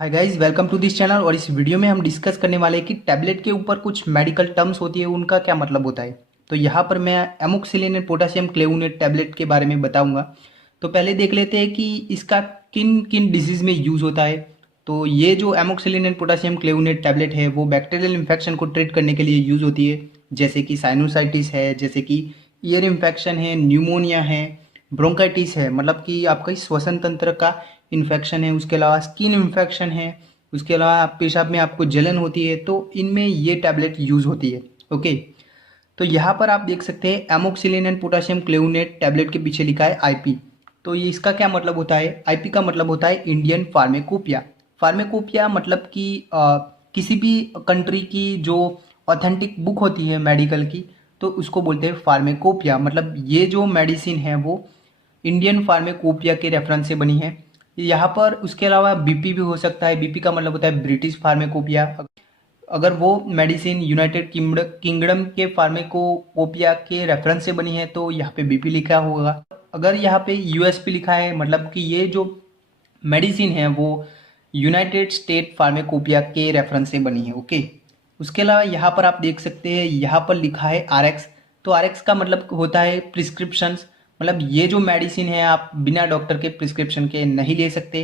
Hi guys, welcome to this channel. और इस video में हम डिस्कस करने वाले हैं कि टैबलेट के ऊपर कुछ मेडिकल टर्म्स होती है, उनका क्या मतलब होता है। तो यहाँ पर मैं एमोक्सिलिन एंड पोटेशियम क्लेवोनेट टैबलेट के बारे में बताऊंगा। तो पहले देख लेते हैं कि इसका किन किन डिजीज़ में यूज़ होता है। तो ये जो एमोक्सिलिन एंड पोटेशियम क्लेवोनेट टैबलेट है वो बैक्टीरियल इन्फेक्शन को ट्रीट करने के लिए यूज़ होती है, जैसे कि साइनोसाइटिस है, जैसे कि ईयर इन्फेक्शन है, न्यूमोनिया है, ब्रोंकाइटिस है, मतलब कि आपका श्वसन तंत्र का इन्फेक्शन है, उसके अलावा स्किन इन्फेक्शन है, उसके अलावा पेशाब में आपको जलन होती है, तो इनमें ये टैबलेट यूज़ होती है। ओके, तो यहाँ पर आप देख सकते हैं एमोक्सिलिन एंड पोटेशियम क्लेवोनेट टैबलेट के पीछे लिखा है आईपी। तो ये इसका क्या मतलब होता है? आईपी का मतलब होता है इंडियन फार्मेकोपिया। फार्मेकोपिया मतलब कि किसी भी कंट्री की जो ऑथेंटिक बुक होती है मेडिकल की, तो उसको बोलते हैं फार्मेकोपिया। मतलब ये जो मेडिसिन है वो इंडियन फार्मेकोपिया के रेफरेंस से बनी है। यहाँ पर उसके अलावा बीपी भी हो सकता है। बीपी का मतलब होता है ब्रिटिश फार्मेकोपिया। अगर वो मेडिसिन यूनाइटेड किंगडम के फार्मेकोपिया के रेफरेंस से बनी है तो यहाँ पे बीपी लिखा होगा। अगर यहाँ पे यूएसपी लिखा है मतलब कि ये जो मेडिसिन है वो यूनाइटेड स्टेट फार्मेकोपिया के रेफरेंस से बनी है। ओके, उसके अलावा यहाँ पर आप देख सकते हैं, यहाँ पर लिखा है आरएक्स। तो आरएक्स का मतलब होता है प्रिस्क्रिप्शंस। मतलब ये जो मेडिसिन है आप बिना डॉक्टर के प्रिस्क्रिप्शन के नहीं ले सकते।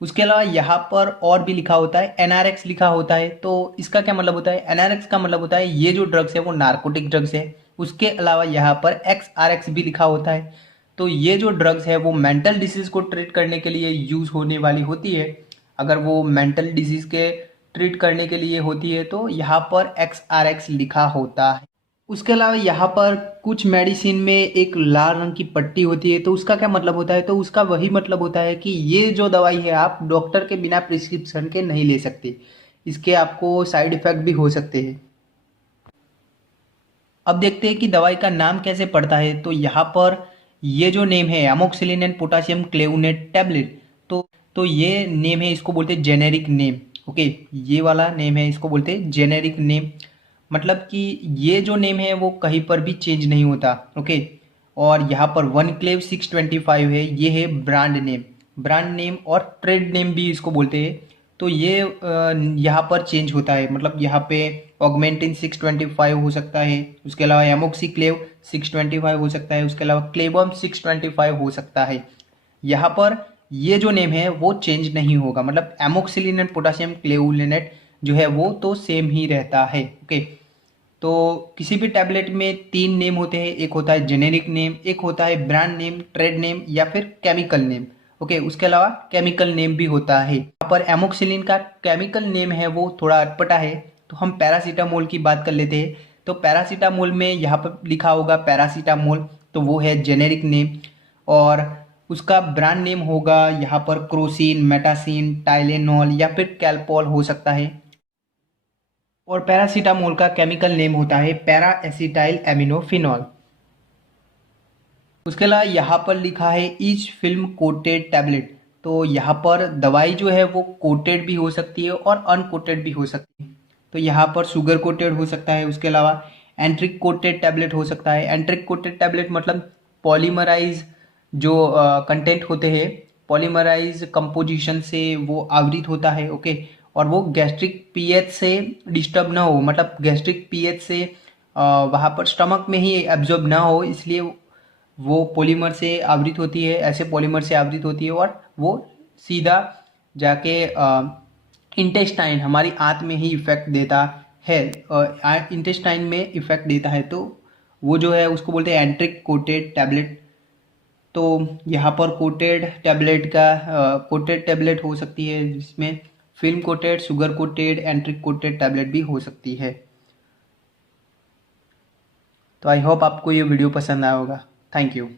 उसके अलावा यहाँ पर और भी लिखा होता है, एनआरएक्स लिखा होता है। तो इसका क्या मतलब होता है? एनआरएक्स का मतलब होता है ये जो ड्रग्स है वो नार्कोटिक ड्रग्स है। उसके अलावा यहाँ पर एक्सआरएक्स भी लिखा होता है। तो ये जो ड्रग्स है वो मेंटल डिसीज को ट्रीट करने के लिए यूज होने वाली होती है। अगर वो मेंटल डिजीज के ट्रीट करने के लिए होती है तो यहाँ पर एक्सआरएक्स लिखा होता है। उसके अलावा यहाँ पर कुछ मेडिसिन में एक लाल रंग की पट्टी होती है। तो उसका क्या मतलब होता है? तो उसका वही मतलब होता है कि ये जो दवाई है आप डॉक्टर के बिना प्रिस्क्रिप्शन के नहीं ले सकते, इसके आपको साइड इफेक्ट भी हो सकते हैं। अब देखते हैं कि दवाई का नाम कैसे पड़ता है। तो यहाँ पर ये जो नेम है एमोक्सिलिन एंड पोटेशियम क्लेवोनेट टैबलेट, तो ये नेम है, इसको बोलते हैं जेनेरिक नेम। ओके, ये वाला नेम है, इसको बोलते हैं जेनेरिक नेम। मतलब कि ये जो नेम है वो कहीं पर भी चेंज नहीं होता। ओके, और यहाँ पर वन क्लेव 625 है, ये है ब्रांड नेम। ब्रांड नेम और ट्रेड नेम भी इसको बोलते हैं। तो ये यहाँ पर चेंज होता है। मतलब यहाँ पे ऑगमेंटिन 625 हो सकता है, उसके अलावा एमोक्सीक्लेव 625 हो सकता है, उसके अलावा क्लेबम 625 हो सकता है। यहाँ पर ये जो नेम है वो चेंज नहीं होगा। मतलब एमोक्सिलिन एंड पोटेशियम क्लेवोनेट जो है वो तो सेम ही रहता है। ओके, तो किसी भी टैबलेट में तीन नेम होते हैं, एक होता है जेनेरिक नेम, एक होता है ब्रांड नेम, ट्रेड नेम या फिर केमिकल नेम। ओके, उसके अलावा केमिकल नेम भी होता है। यहाँ पर एमोक्सिलिन का केमिकल नेम है वो थोड़ा अटपटा है। तो हम पैरासीटामोल की बात कर लेते हैं। तो पैरासीटामोल में यहाँ पर लिखा होगा पैरासीटामोल, तो वो है जेनेरिक नेम। और उसका ब्रांड नेम होगा यहाँ पर क्रोसिन, मेटासिन, टाइलेनॉल या फिर कैलपॉल हो सकता है। और पैरासीटामोल का केमिकल नेम होता है पैरा एसिटाइल एमिनोफिनॉल। उसके अलावा यहाँ पर लिखा है ईच फिल्म कोटेड टैबलेट। तो यहाँ पर दवाई जो है वो कोटेड भी हो सकती है और अनकोटेड भी हो सकती है। तो यहाँ पर शुगर कोटेड हो सकता है, उसके अलावा एंट्रिक कोटेड टैबलेट हो सकता है। एंट्रिक कोटेड टैबलेट मतलब पॉलीमराइज जो कंटेंट होते हैं, पॉलीमराइज कंपोजिशन से वो आवृत होता है। ओके, और वो गैस्ट्रिक पीएच से डिस्टर्ब ना हो, मतलब गैस्ट्रिक पीएच से वहाँ पर स्टमक में ही एब्जॉर्ब ना हो, इसलिए वो पॉलीमर से आवृत होती है, ऐसे पॉलीमर से आवृत होती है और वो सीधा जाके इंटेस्टाइन, हमारी आंत में ही इफेक्ट देता है। इंटेस्टाइन में इफेक्ट देता है, तो वो जो है उसको बोलते हैं एंट्रिक कोटेड टैबलेट। तो यहाँ पर कोटेड टैबलेट का कोटेड टैबलेट हो सकती है, जिसमें film coated, sugar coated, एंट्रिक coated tablet भी हो सकती है। तो आई होप आपको ये वीडियो पसंद आया होगा। Thank you.